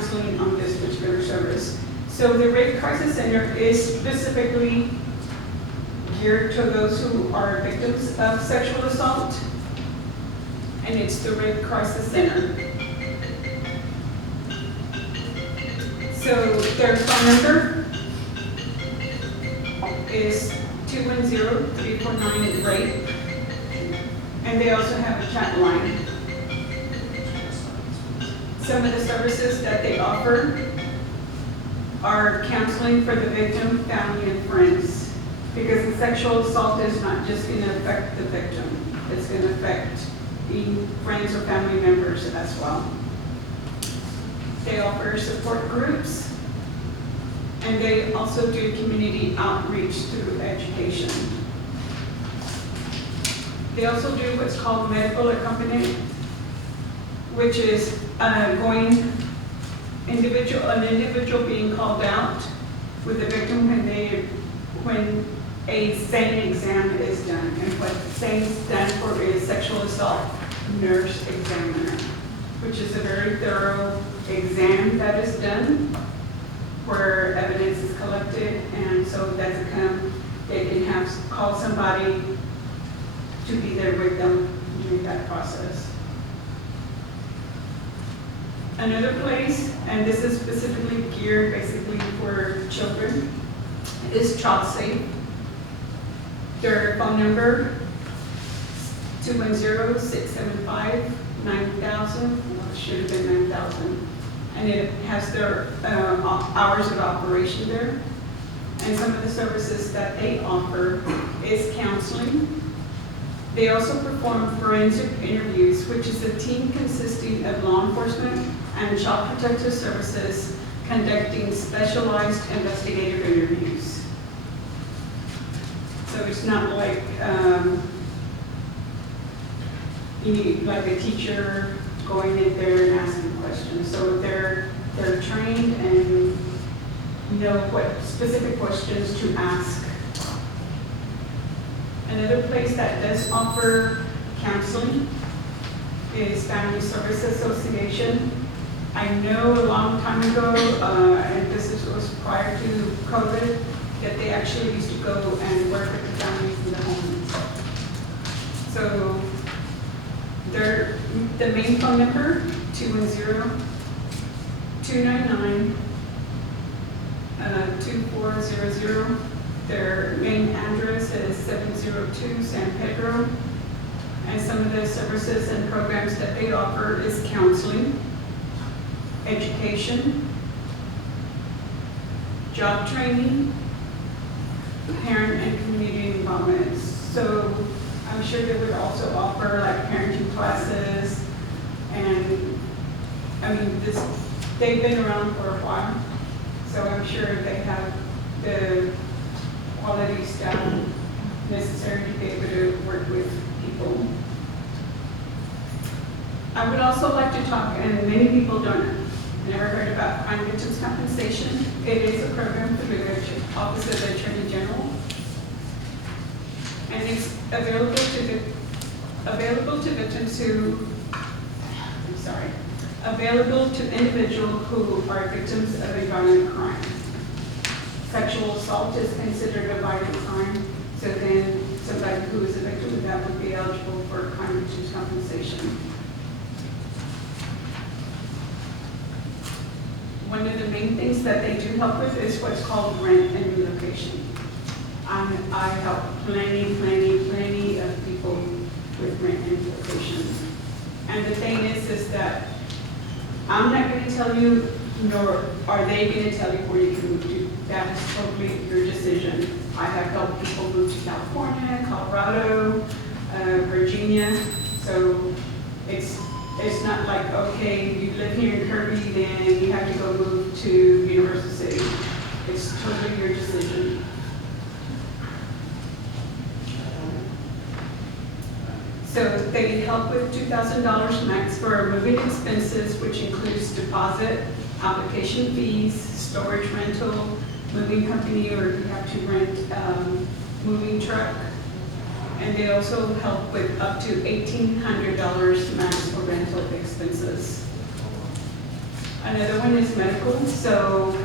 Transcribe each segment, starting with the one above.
counseling on this particular service. So the Rape Crisis Center is specifically geared to those who are victims of sexual assault, and it's the Rape Crisis Center. So their phone number is 210-349-RAPE, and they also have a chat line. Some of the services that they offer are counseling for the victim, family, and friends, because the sexual assault is not just going to affect the victim, it's going to affect the friends or family members as well. They offer support groups, and they also do community outreach through education. They also do what's called medical accompaniment, which is an individual being called out with the victim when a SANE exam is done. And what SANE stands for is Sexual Assault Nurse Examiner, which is a very thorough exam that is done where evidence is collected, and so that they can call somebody to be there with them during that process. Another place, and this is specifically geared basically for children, is Child Safe. Their phone number, 210-675-9000, well, it should have been 9,000. And it has their hours of operation there. And some of the services that they offer is counseling. They also perform forensic interviews, which is a team consisting of law enforcement and child protective services conducting specialized investigative interviews. So it's not like you need like a teacher going in there and asking questions. So they're trained and know what specific questions to ask. Another place that does offer counseling is Family Service Association. I know a long time ago, and this was prior to COVID, that they actually used to go and work with the families in the homes. So the main phone number, 210-299-2400. Their main address is 702 San Pedro. And some of the services and programs that they offer is counseling, education, job training, parent and community involvement. So I'm sure they would also offer like parenting classes, and I mean they've been around for a while, so I'm sure they have the quality staff necessary to be able to work with people. I would also like to talk, and many people never heard about crime victims compensation. It is a program through the Office of the Attorney General, and it's available to victims who, available to individuals who are victims of a violent crime. Sexual assault is considered a violent crime, so then somebody who is a victim of that would be eligible for crime victims compensation. One of the main things that they do help with is what's called rent and relocation. I help plenty of people with rent and relocation. And the thing is that I'm not going to tell you, nor are they going to tell you where you can move to. That is totally your decision. I have helped people move to California, Colorado, Virginia. So it's not like, okay, you live here in Kirby, then you have to go move to Universal City. It's totally your decision. So they help with $2,000 max for moving expenses, which includes deposit, application fees, storage rental, moving company, or if you have to rent moving truck. And they also help with up to $1,800 max for rental expenses. Another one is medical. So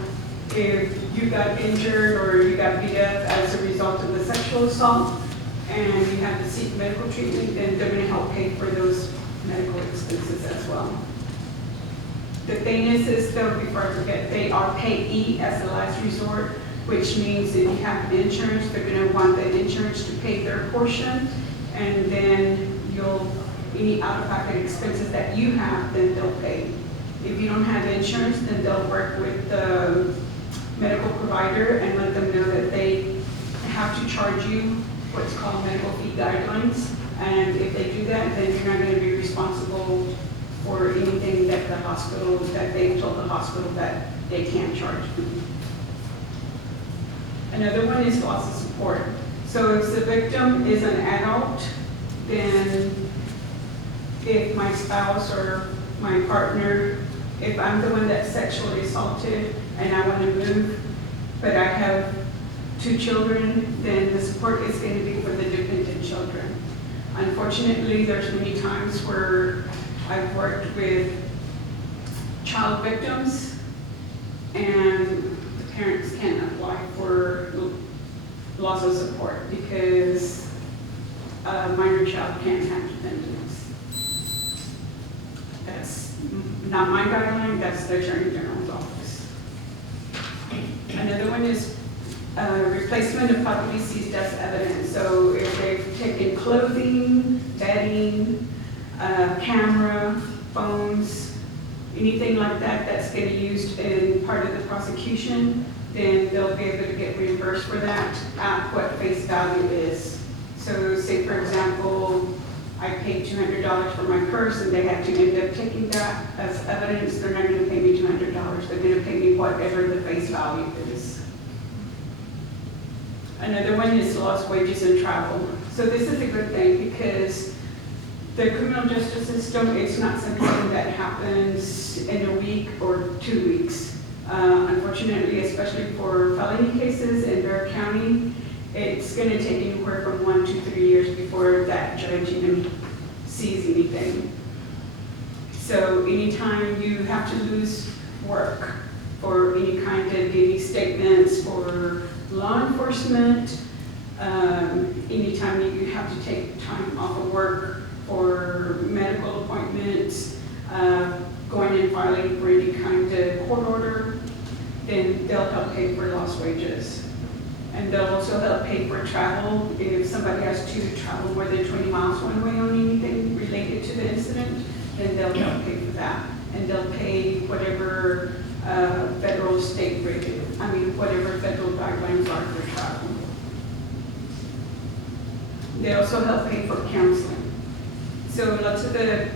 if you got injured or you got beat up as a result of a sexual assault and you had to seek medical treatment, then they're going to help pay for those medical expenses as well. The thing is though, before I forget, they are payee as a last resort, which means if you have insurance, they're going to want the insurance to pay their portion, and then any out-of-pocket expenses that you have, then they'll pay. If you don't have insurance, then they'll work with the medical provider and let them know that they have to charge you what's called medical fee guidelines. And if they do that, then you're not going to be responsible for anything that the hospital, that they've told the hospital that they can't charge you. Another one is loss of support. So if the victim is an adult, then if my spouse or my partner, if I'm the one that's sexually assaulted and I want to move, but I have 2 children, then the support is going to be for the dependent children. Unfortunately, there's many times where I've worked with child victims and the parents can't apply for loss of support because a minor child can't have dependents. That's not my guideline, that's the Attorney General's office. Another one is replacement of property seized as evidence. So if they've taken clothing, bedding, camera, phones, anything like that that's getting used in part of the prosecution, then they'll be able to get reimbursed for that at what face value is. So say for example, I paid $200 for my purse and they had to end up taking that as evidence, they're not going to pay me $200, they're going to pay me whatever the face value is. Another one is lost wages and travel. So this is a good thing because the criminal justice system, it's not something that happens in a week or 2 weeks. Unfortunately, especially for felony cases in Bexar County, it's going to take anywhere from 1 to 3 years before that judge even sees anything. So anytime you have to lose work for any kind of any statements for law enforcement, anytime you have to take time off of work for medical appointments, going and filing for any kind of court order, then they'll help pay for lost wages. And they'll also help pay for travel. If somebody has to travel more than 20 miles one way on anything related to the incident, then they'll help pay for that. And they'll pay whatever federal, state whatever federal guidelines are for travel. They also help pay for counseling. So lots of the,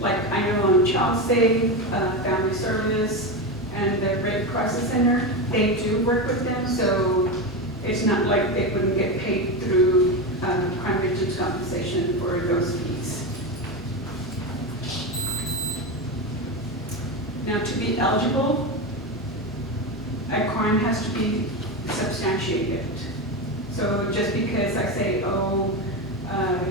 like I know on Child Safe, Family Service, and the Red Cross Center, they do work with them, so it's not like they wouldn't get paid through crime victims compensation for those fees. Now, to be eligible, a crime has to be substantiated. So just because I say, oh,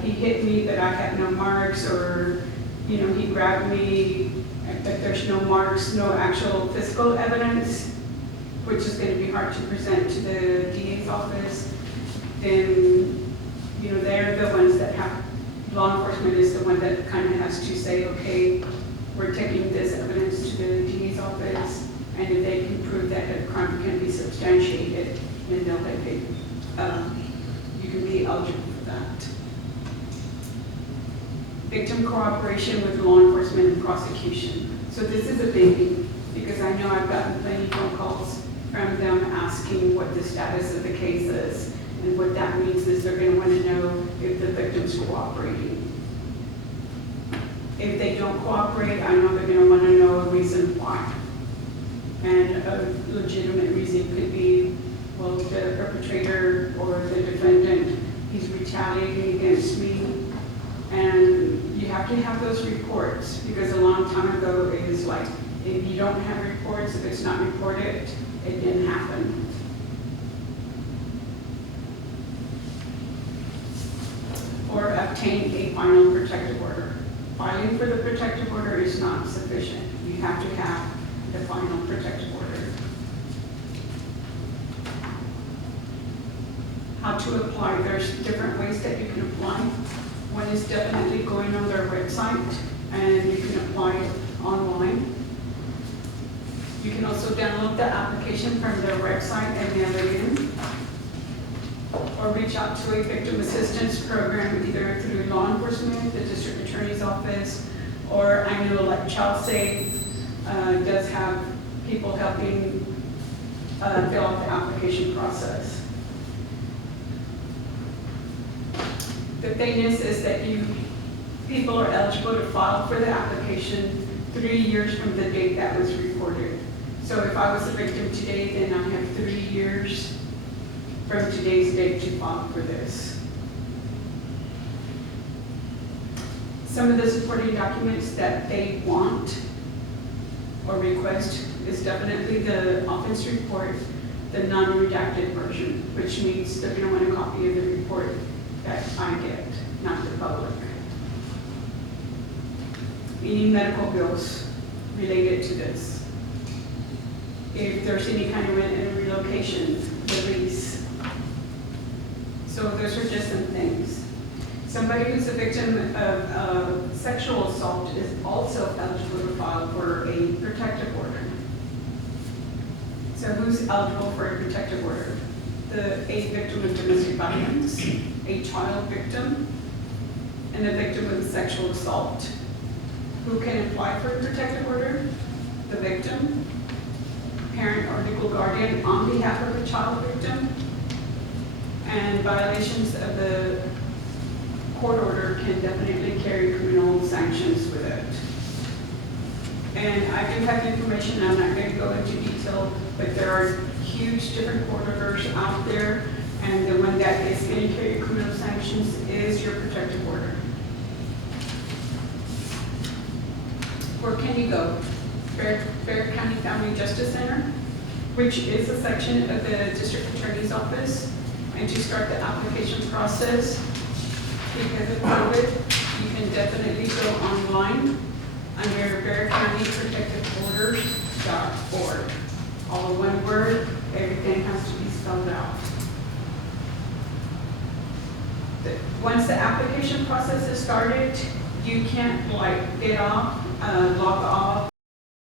he hit me, but I have no marks, or he grabbed me, but there's no marks, no actual physical evidence, which is going to be hard to present to the DA's office, then they're the ones that have, law enforcement is the one that kind of has to say, okay, we're taking this evidence to the DA's office, and if they can prove that a crime can be substantiated, then they'll pay. You can be eligible for that. Victim cooperation with law enforcement and prosecution. So this is a biggie because I know I've gotten plenty of phone calls from them asking what the status of the case is, and what that means is they're going to want to know if the victim's cooperating. If they don't cooperate, I know they're going to want to know a reason why. And a legitimate reason could be, well, the perpetrator or the defendant, he's retaliating against me. And you have to have those reports, because a long time ago it was like, if you don't have reports, if it's not reported, it didn't happen. Or obtain a final protective order. Filing for the protective order is not sufficient. You have to have the final protective order. How to apply, there's different ways that you can apply. One is definitely going on their website, and you can apply it online. You can also download the application from their website and mail it in, or reach out to a victim assistance program either through law enforcement, the district attorney's office, or I know like Child Safe does have people helping fill out the application process. The thing is that people are eligible to file for the application 3 years from the date that was reported. So if I was a victim today, then I have 3 years from today's date to file for this. Some of the supporting documents that they want or request is definitely the offense report, the non-redacted version, which means they're going to want a copy of the report that I get, not the public. Any medical bills related to this. If there's any kind of relocation, release. So those are just some things. Somebody who's a victim of sexual assault is also eligible to file for a protective order. So who's eligible for a protective order? A victim of domestic violence, a child victim, and a victim of sexual assault. Who can apply for a protective order? The victim, parent or legal guardian on behalf of a child victim, and violations of the court order can definitely carry criminal sanctions with it. And I do have information, I'm not going to go into detail, but there are huge different court orders out there, and the one that is going to carry criminal sanctions is your protective order. Where can you go? Bexar County Family Justice Center, which is a section of the district attorney's office. And to start the application process, because of COVID, you can definitely go online under BexarCountyProtectiveOrders.org. All in one word, everything has to be spelled out. Once the application process is started, you can't like get off, log off,